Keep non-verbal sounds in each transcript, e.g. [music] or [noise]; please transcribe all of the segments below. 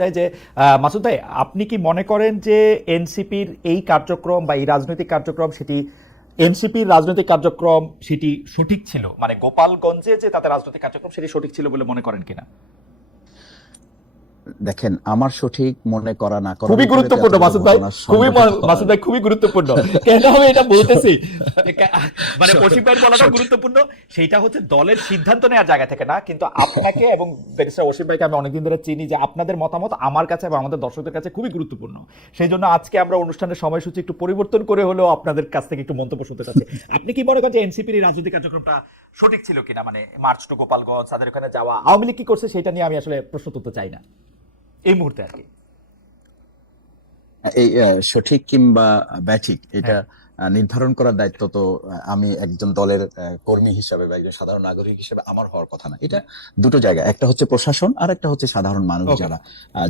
চাই যে মাসুদ ভাই আপনি কি মনে করেন যে এনসিপির এই কার্যক্রম বা এই রাজনৈতিক কার্যক্রম সেটি এনসিপির রাজনৈতিক কার্যক্রম সেটি সঠিক ছিল মানে গোপালগঞ্জে যে তাদের রাজনৈতিক কার্যক্রম সেটি সঠিক ছিল বলে মনে করেন কিনা দেখেন আমার সঠিক মনে করা না করা খুবই গুরুত্বপূর্ণ মাসুদ ভাই খুবই মাসুদ ভাই খুবই গুরুত্বপূর্ণ [laughs] কেন আমি এটা বলতেছি মানে অসীম মানে ভাই বলাটা গুরুত্বপূর্ণ সেটা হচ্ছে দলের সিদ্ধান্ত নেওয়ার জায়গা থেকে না কিন্তু আপনাকে এবং ব্যারিস্টার অসীম ভাইকে আমি অনেকদিন ধরে চিনি যে আপনাদের মতামত আমার কাছে এবং আমাদের দর্শকদের কাছে খুবই গুরুত্বপূর্ণ সেই জন্য আজকে আমরা অনুষ্ঠানের সময়সূচি একটু পরিবর্তন করে হলেও আপনাদের কাছ থেকে একটু মন্তব্য শুনতে চাচ্ছি আপনি কি মনে করেন যে এনসিপির রাজনৈতিক কার্যক্রমটা সঠিক ছিল কিনা মানে মার্চ টু গোপালগঞ্জ তাদের ওখানে যাওয়া আওয়ামী লীগ কি করছে সেটা নিয়ে আমি আসলে প্রশ্ন তুলতে চাই না এই মুহূর্তে আর কি সঠিক কিংবা ব্যাঠিক এটা হ্যাঁ। নির্ধারণ করার দায়িত্ব তো আমি একজন দলের কর্মী হিসাবে বা একজন সাধারণ নাগরিক হিসাবে আমার হওয়ার কথা না এটা দুটো জায়গা একটা হচ্ছে প্রশাসন আর একটা হচ্ছে সাধারণ মানুষ যারা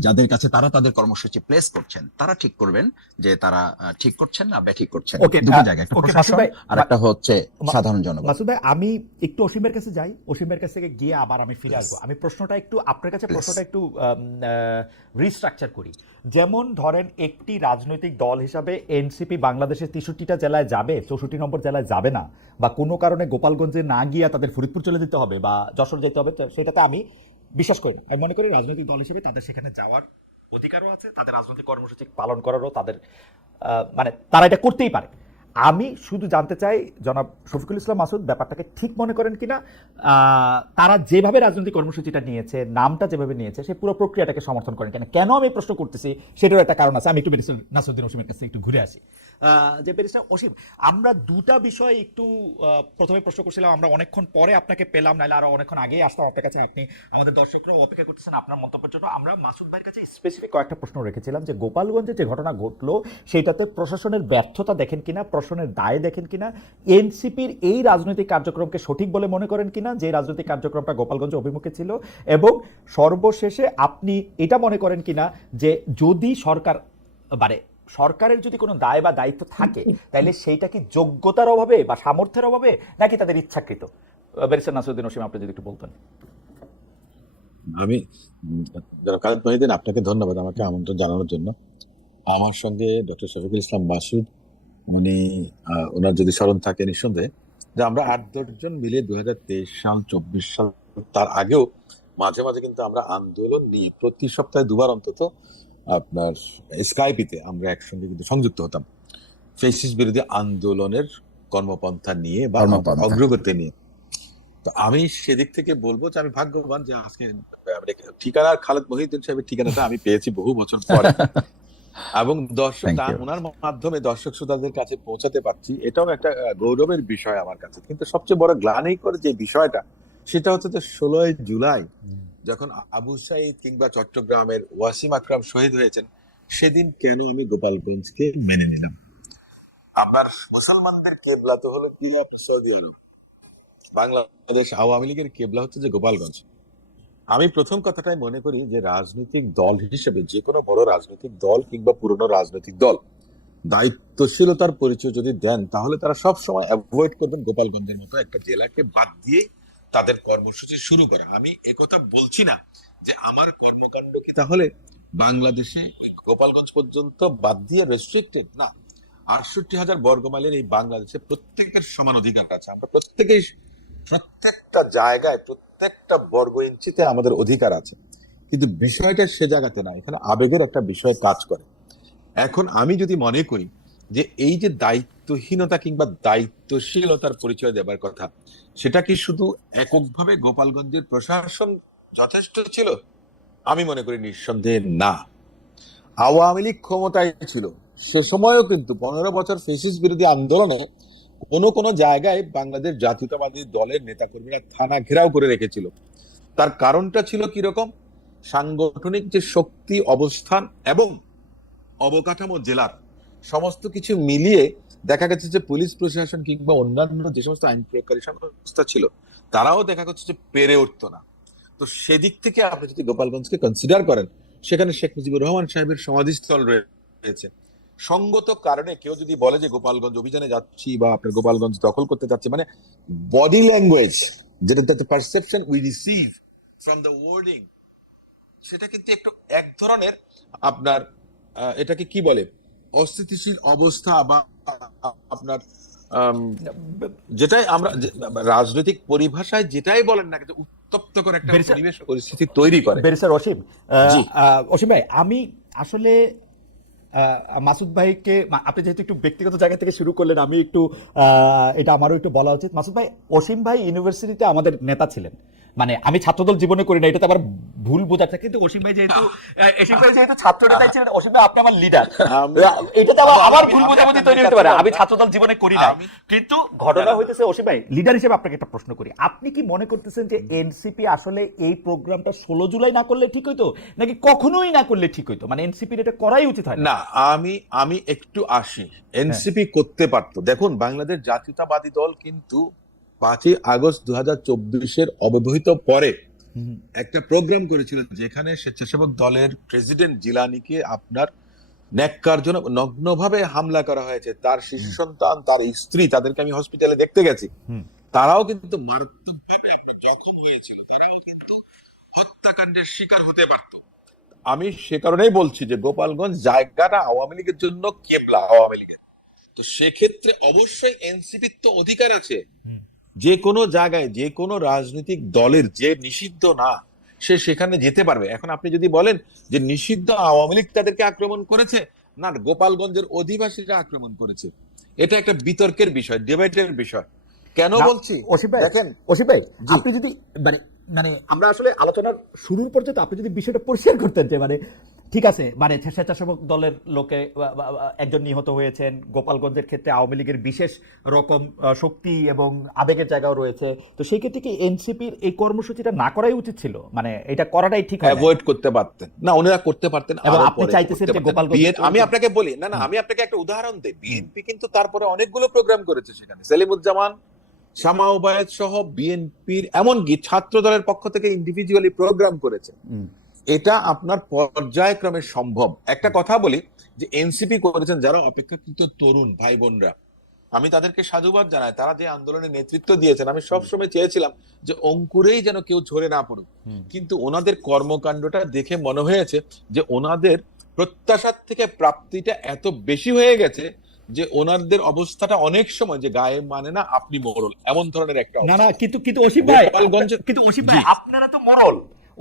যাদের কাছে তারা তাদের কর্মসূচি প্লেস করছেন তারা ঠিক করবেন যে তারা ঠিক করছেন না ব্যাঠিক করছেন দুটো জায়গা একটা প্রশাসন আর একটা হচ্ছে সাধারণ জনগণ মাসুদ ভাই আমি একটু অসীমের কাছে যাই অসীমের কাছে গিয়ে আবার আমি ফিরে আসবো আমি প্রশ্নটা একটু আপনার কাছে প্রশ্নটা একটু রিস্ট্রাকচার করি যেমন ধরেন একটি রাজনৈতিক দল হিসাবে এনসিপি বাংলাদেশের তেষট্টিটা চৌষট্টিটা জেলায় যাবে চৌষট্টি নম্বর জেলায় যাবে না বা কোনো কারণে গোপালগঞ্জে না গিয়ে তাদের ফরিদপুর চলে যেতে হবে বা যশোর যেতে হবে সেটাতে আমি বিশ্বাস করি না আমি মনে করি রাজনৈতিক দল হিসেবে তাদের সেখানে যাওয়ার অধিকারও আছে তাদের রাজনৈতিক কর্মসূচি পালন করারও তাদের মানে তারা এটা করতেই পারে আমি শুধু জানতে চাই জনাব শফিকুল ইসলাম মাসুদ ব্যাপারটাকে ঠিক মনে করেন কিনা তারা যেভাবে রাজনৈতিক কর্মসূচিটা নিয়েছে নামটা যেভাবে নিয়েছে সেই পুরো প্রক্রিয়াটাকে সমর্থন করেন কেন কেন আমি প্রশ্ন করতেছি সেটারও একটা কারণ আছে আমি একটু বেরিয়েছিলাম নাসুদ্দিন ওসিমের কাছে একটু ঘুরে আসি যে ব্যারিস্টার অসীম আমরা দুটা বিষয় একটু প্রথমে প্রশ্ন করছিলাম আমরা অনেকক্ষণ পরে আপনাকে পেলাম নাহলে আরো অনেকক্ষণ আগেই আসতাম আপনার কাছে আপনি আমাদের দর্শকরাও অপেক্ষা করতেছেন আপনার মন্তব্যের জন্য আমরা মাসুদ ভাইয়ের কাছে স্পেসিফিক কয়েকটা প্রশ্ন রেখেছিলাম যে গোপালগঞ্জে যে ঘটনা ঘটলো সেটাতে প্রশাসনের ব্যর্থতা দেখেন কিনা প্রশাসনের দায় দেখেন কিনা এনসিপির এই রাজনৈতিক কার্যক্রমকে সঠিক বলে মনে করেন কিনা যে রাজনৈতিক কার্যক্রমটা গোপালগঞ্জ অভিমুখে ছিল এবং সর্বশেষে আপনি এটা মনে করেন কিনা যে যদি সরকার মানে সরকারের যদি কোনো দায় বা দায়িত্ব থাকে তাহলে সেইটা কি যোগ্যতার অভাবে বা সামর্থ্যের অভাবে নাকি তাদের ইচ্ছাকৃত ব্যারিস্টার নাসরুদ্দিন ওসীম আপনি যদি একটু বলতেন আমি কাদের মহিদিন আপনাকে ধন্যবাদ আমাকে আমন্ত্রণ জানানোর জন্য আমার সঙ্গে ডক্টর শফিকুল ইসলাম মাসুদ উনি ওনার যদি স্মরণ থাকে নিঃসন্দেহে যে আমরা আট দশজন মিলে দু সাল চব্বিশ সাল তার আগেও মাঝে মাঝে কিন্তু আমরা আন্দোলন নিয়ে প্রতি সপ্তাহে দুবার অন্তত আপনার স্কাইপিতে আমরা একসঙ্গে কিন্তু সংযুক্ত হতাম ফেসিস বিরোধী আন্দোলনের কর্মপন্থা নিয়ে বা অগ্রগতি নিয়ে তো আমি সেদিক থেকে বলবো যে আমি ভাগ্যবান যে আজকে ঠিকানা খালেদ মহিউদ্দিন সাহেবের ঠিকানাটা আমি পেয়েছি বহু বছর পরে [laughs] এবং দর্শক ওনার মাধ্যমে দর্শক শ্রোতাদের কাছে পৌঁছাতে পারছি এটাও একটা গৌরবের বিষয় আমার কাছে কিন্তু সবচেয়ে বড় করে যে বিষয়টা সেটা হচ্ছে যে ষোলোই জুলাই যখন আবু সাইদ কিংবা চট্টগ্রামের ওয়াসিম আকরাম শহীদ হয়েছেন সেদিন কেন আমি গোপালগঞ্জকে মেনে নিলাম আপনার মুসলমানদের কেবলা তো হলো সৌদি আরব বাংলাদেশ আওয়ামী লীগের কেবলা হচ্ছে যে গোপালগঞ্জ আমি প্রথম কথাটাই মনে করি যে রাজনৈতিক দল হিসেবে যে কোনো বড় রাজনৈতিক দল কিংবা পুরনো রাজনৈতিক দল দায়িত্বশীলতার পরিচয় যদি দেন তাহলে তারা সবসময় অ্যাভয়েড করবেন গোপালগঞ্জের মতো একটা জেলাকে বাদ দিয়ে তাদের কর্মসূচি শুরু করা আমি একথা বলছি না যে আমার কর্মকাণ্ড কি তাহলে বাংলাদেশে গোপালগঞ্জ পর্যন্ত বাদ দিয়ে রেস্ট্রিক্টেড না আটষট্টি হাজার বর্গমাইলের এই বাংলাদেশে প্রত্যেকের সমান অধিকার আছে আমরা প্রত্যেকেই প্রত্যেকটা জায়গায় প্রত্যেকটা বর্গ ইঞ্চিতে আমাদের অধিকার আছে কিন্তু বিষয়টা সে জায়গাতে না এখানে আবেগের একটা বিষয় কাজ করে এখন আমি যদি মনে করি যে এই যে দায়িত্বহীনতা কিংবা দায়িত্বশীলতার পরিচয় দেবার কথা সেটা কি শুধু এককভাবে গোপালগঞ্জের প্রশাসন যথেষ্ট ছিল আমি মনে করি নিঃসন্দেহে না আওয়ামী লীগ ক্ষমতায় ছিল সে সময়ও কিন্তু পনেরো বছর ফেসিস বিরোধী আন্দোলনে কোনো কোনো জায়গায় বাংলাদেশ জাতীয়তাবাদী দলের নেতাকর্মীরা থানা ঘেরাও করে রেখেছিল তার কারণটা ছিল কিরকম সাংগঠনিক যে শক্তি অবস্থান এবং অবকাঠামো জেলার সমস্ত কিছু মিলিয়ে দেখা গেছে যে পুলিশ প্রশাসন কিংবা অন্যান্য যে সমস্ত আইন প্রয়োগকারী সংস্থা ছিল তারাও দেখা যাচ্ছে যে পেরে উঠতো না তো সেদিক থেকে আপনি যদি গোপালগঞ্জকে কনসিডার করেন সেখানে শেখ মুজিবুর রহমান সাহেবের সমাধিস্থল রয়েছে সঙ্গত কারণে কেউ যদি বলে যে গোপালগঞ্জ অভিযানে যাচ্ছি বা আপনার গোপালগঞ্জ দখল করতে যাচ্ছে মানে বডি ল্যাঙ্গুয়েজ যেটা perception we receive from the wording সেটা কিন্তু একটু এক ধরনের আপনার এটাকে কি বলে অস্থিতিশীল অবস্থা বা আপনার যেটাই আমরা রাজনৈতিক পরিভাষায় যেটাই বলেন না উত্তপ্ত করে একটা পরিবেশ পরিস্থিতি তৈরি করে বেরিসার অসীম অসীম ভাই আমি আসলে মাসুদ ভাইকে আপনি যেহেতু একটু ব্যক্তিগত জায়গা থেকে শুরু করলেন আমি একটু এটা আমারও একটু বলা উচিত মাসুদ ভাই অসীম ভাই ইউনিভার্সিটিতে আমাদের নেতা ছিলেন মানে আমি ছাত্রদল জীবনে করি না এটা তো আবার ভুল বোঝা থাকে কিন্তু অসীম ভাই যেহেতু অসীম ভাই যেহেতু ছাত্র নেতাই হ্যাঁ। ছিলেন অসীম ভাই আপনি আমার লিডার এটাতে আবার আমার ভুল বোঝাবুঝি তৈরি হতে পারে আমি ছাত্রদল জীবনে করি না কিন্তু ঘটনা হ্যাঁ। হইতেছে অসীম ভাই লিডার হিসেবে আপনাকে একটা প্রশ্ন করি আপনি কি মনে করতেছেন যে এনসিপি আসলে এই প্রোগ্রামটা ষোলো জুলাই না করলে ঠিক হইতো নাকি কখনোই না করলে ঠিক হইতো মানে এনসিপি এটা করাই উচিত হয় না আমি আমি একটু আসি এনসিপি হ্যাঁ। করতে পারতো দেখুন বাংলাদেশ জাতীয়তাবাদী দল কিন্তু পাঁচই আগস্ট দু হাজার চব্বিশের অব্যবহিত পরে একটা প্রোগ্রাম করেছিল যেখানে স্বেচ্ছাসেবক দলের প্রেসিডেন্ট জিলানিকে আপনার ন্যাক্কারজনক নগ্নভাবে হামলা করা হয়েছে তার শিশু সন্তান তার স্ত্রী তাদেরকে আমি হসপিটালে দেখতে গেছি তারাও কিন্তু মারাত্মকভাবে জখম হয়েছিল তারাও কিন্তু হত্যাকাণ্ডের শিকার হতে পারত আমি সে কারণেই বলছি যে গোপালগঞ্জ জায়গাটা আওয়ামী লীগের জন্য কেবলা আওয়ামী লীগের তো সেক্ষেত্রে অবশ্যই এনসিপির তো অধিকার আছে যে কোনো জায়গায় যে কোনো রাজনৈতিক দলের যে নিষিদ্ধ না সে সেখানে যেতে পারবে এখন আপনি যদি বলেন যে নিষিদ্ধ আওয়ামী লীগ তাদেরকে আক্রমণ করেছে না গোপালগঞ্জের অধিবাসীরা আক্রমণ করেছে এটা একটা বিতর্কের বিষয় ডিবেটের বিষয় কেন বলছি অসিফ ভাই দেখেন অসিফ ভাই আপনি যদি মানে মানে আমরা আসলে আলোচনার শুরুর পর্যন্ত আপনি যদি বিষয়টা পরিষ্কার করতেন যে মানে ঠিক আছে মানে স্বেচ্ছাসেবক দলের লোকে একজন নিহত হয়েছেন গোপালগঞ্জের ক্ষেত্রে আওয়ামী লীগের বিশেষ রকম শক্তি এবং আবেগের জায়গাও রয়েছে তো সেই ক্ষেত্রে কি এনসিপির এই কর্মসূচিটা না করাই উচিত ছিল মানে এটা করাটাই ঠিক অ্যাভয়েড করতে পারতেন না ওনারা করতে পারতেন এবং আপনি চাইতেছেন যে গোপালগঞ্জ আমি আপনাকে বলি না না আমি আপনাকে একটা উদাহরণ দেই বিএনপি কিন্তু তারপরে অনেকগুলো প্রোগ্রাম করেছে সেখানে সেলিমুজ্জামান শামা ওবায়দ সহ বিএনপির এমনকি ছাত্র দলের পক্ষ থেকে ইন্ডিভিজুয়ালি প্রোগ্রাম করেছে এটা আপনার পর্যায়ক্রমে সম্ভব একটা কথা বলি যে এনসিপি করেছেন যারা অপেক্ষাকৃত তরুণ ভাই বোনরা আমি তাদেরকে সাধুবাদ জানাই তারা যে আন্দোলনে নেতৃত্ব দিয়েছেন আমি সবসময় চেয়েছিলাম যে অঙ্কুরেই যেন কেউ ঝরে না পড়ুক কিন্তু ওনাদের কর্মকাণ্ডটা দেখে মনে হয়েছে যে ওনাদের প্রত্যাশার থেকে প্রাপ্তিটা এত বেশি হয়ে গেছে যে ওনাদের অবস্থাটা অনেক সময় যে গায়ে মানে না আপনি মরল এমন ধরনের একটা না না কিন্তু কিন্তু অসীম ভাই কিন্তু অসীম ভাই আপনারা তো মরল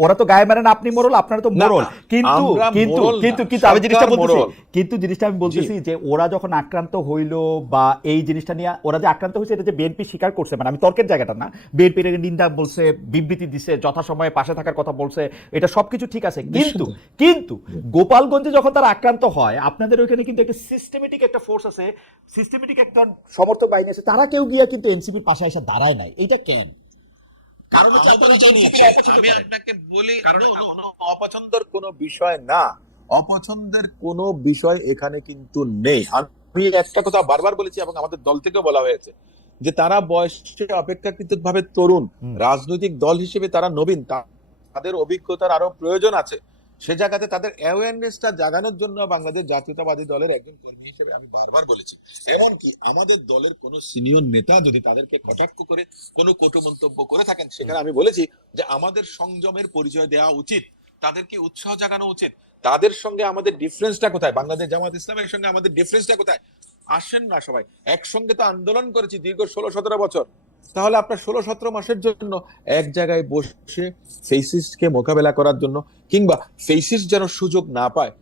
ওরা তো গায়ে মারেন আপনি মরল আপনারা তো মরল কিন্তু কিন্তু কিন্তু কিন্তু আমি জিনিসটা বলতেছি কিন্তু জিনিসটা আমি বলতেছি যে ওরা যখন আক্রান্ত হইল বা এই জিনিসটা নিয়ে ওরা যে আক্রান্ত হয়েছে এটা যে বিএনপি স্বীকার করছে মানে আমি তর্কের জায়গাটা না বিএনপির নিন্দা বলছে বিবৃতি দিছে যথাসময়ে পাশে থাকার কথা বলছে এটা সবকিছু ঠিক আছে কিন্তু কিন্তু গোপালগঞ্জে যখন তার আক্রান্ত হয় আপনাদের ওইখানে কিন্তু একটা সিস্টেমেটিক একটা ফোর্স আছে সিস্টেমেটিক একটা সমর্থক বাহিনী আছে তারা কেউ গিয়া কিন্তু এনসিপির পাশে এসে দাঁড়ায় নাই এটা কেন অপছন্দের কোনো বিষয় না অপছন্দের কোনো বিষয় এখানে কিন্তু নেই আমি একটা কথা বারবার বলেছি এবং আমাদের দল থেকেও বলা হয়েছে যে তারা বয়সে অপেক্ষাকৃত ভাবে তরুণ রাজনৈতিক দল হিসেবে তারা নবীন তাদের অভিজ্ঞতার আরো প্রয়োজন আছে সে জায়গাতে তাদের অ্যাওয়ারনেসটা জাগানোর জন্য বাংলাদেশ জাতীয়তাবাদী দলের একজন কর্মী হিসেবে আমি বারবার বলেছি এমনকি আমাদের দলের কোনো সিনিয়র নেতা যদি তাদেরকে কটাক্ষ করে কোনো কটু মন্তব্য করে থাকেন সেখানে আমি বলেছি যে আমাদের সংযমের পরিচয় দেওয়া উচিত তাদেরকে উৎসাহ জাগানো উচিত তাদের সঙ্গে আমাদের ডিফারেন্সটা কোথায় বাংলাদেশ জামাত ইসলামের সঙ্গে আমাদের ডিফারেন্সটা কোথায় আসেন না সবাই একসঙ্গে তো আন্দোলন করেছি দীর্ঘ ষোলো সতেরো বছর তাহলে আপনার ষোলো সতেরো মাসের জন্য এক জায়গায় বসে ফেসিসকে মোকাবেলা করার জন্য কিংবা ফেসিস যেন সুযোগ না পায়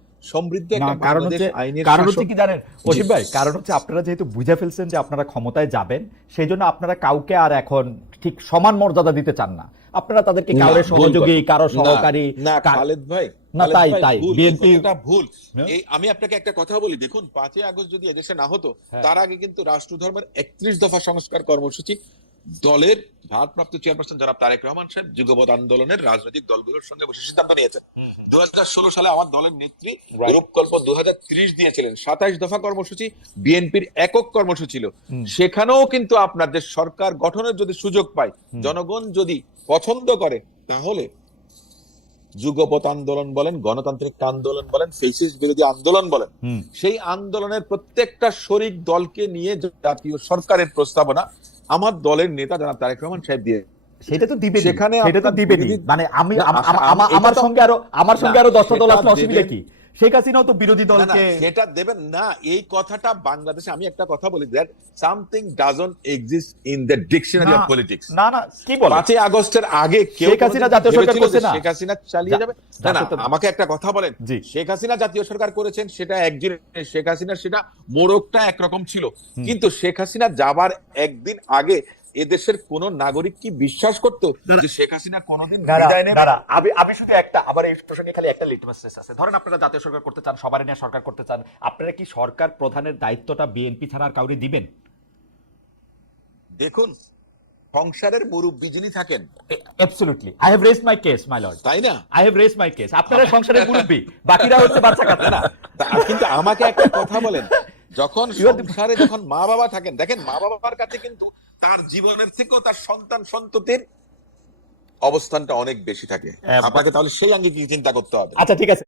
আপনারা যেহেতু বুঝে ফেলছেন যে আপনারা ক্ষমতায় যাবেন সেই জন্য আপনারা কাউকে আর এখন ঠিক সমান মর্যাদা দিতে চান না আপনারা তাদেরকে কারো সহযোগী কারো সহকারী খালেদ ভাই না তাই তাই বিএনপি ভুল হ্যাঁ? এই আমি আপনাকে একটা কথা বলি দেখুন পাঁচই আগস্ট যদি এদেশে না হতো হ্যাঁ। তার আগে কিন্তু রাষ্ট্র ধর্মের একত্রিশ দফা সংস্কার কর্মসূচি দলের ভারপ্রাপ্ত চেয়ারপারসন জনাব তারেক রহমান সাহেব যুগপৎ আন্দোলনের রাজনৈতিক দলগুলোর সঙ্গে বসে সিদ্ধান্ত নিয়েছেন দু হাজার ষোলো সালে আমার দলের নেত্রী রূপকল্প দু হাজার ত্রিশ দিয়েছিলেন সাতাইশ দফা কর্মসূচি বিএনপির একক কর্মসূচি ছিল সেখানেও কিন্তু আপনাদের সরকার গঠনের যদি সুযোগ পায় জনগণ যদি পছন্দ করে তাহলে যুগপথ আন্দোলন বলেন গণতান্ত্রিক আন্দোলন বলেন ফেসিস বিরোধী আন্দোলন বলেন সেই আন্দোলনের প্রত্যেকটা শরিক দলকে নিয়ে জাতীয় সরকারের প্রস্তাবনা আমার দলের নেতা জনাব তারেক রহমান সাহেব দিয়ে সেটা তো দিবে সেখানে সেটা তো দিবে মানে আমি আমার সঙ্গে আরো আমার সঙ্গে আরো দশটা দল আসলে অসুবিধা কি শেখ হাসিনাও তো বিরোধী দলকে সেটা দেবেন না এই কথাটা বাংলাদেশে আমি একটা কথা বলি that something doesn't exist in the dictionary of politics না না কি বল 5 আগস্টের আগে কেউ শেখ হাসিনা জাতীয় সরকার করছে না শেখ হাসিনা চালিয়ে যাবে না না আমাকে একটা কথা বলেন শেখ হাসিনা জাতীয় সরকার করেছেন সেটা একদিন শেখ হাসিনার সেটা মোরকটা একরকম ছিল কিন্তু শেখ হাসিনা যাবার একদিন আগে এদেশের কোন নাগরিক কি বিশ্বাস করতো যে শেখ হাসিনা কোনোদিন বিদায় নেবে আমি আমি শুধু একটা আবার এই প্রসঙ্গে খালি একটা লিটমাস টেস্ট আছে ধরেন আপনারা জাতীয় সরকার করতে চান সবারই নিয়ে সরকার করতে চান আপনারা কি সরকার প্রধানের দায়িত্বটা বিএনপি ছাড়া আর কাউরে দিবেন দেখুন সংসারের মুরব্বী যিনি থাকেন absolutely I have my case my lord তাই না আই হ্যাভ মাই কেস আপনারা সংসারের মুরব্বী বাকিরা হচ্ছে বাচ্চা কাচ্চা না কিন্তু আমাকে একটা কথা বলেন যখন সংসারে যখন মা বাবা থাকেন দেখেন মা বাবার কাছে কিন্তু তার জীবনের থেকেও তার সন্তান সন্ততির অবস্থানটা অনেক বেশি থাকে হ্যাঁ, আপনাকে তাহলে সেই কি চিন্তা করতে হবে আচ্ছা ঠিক আছে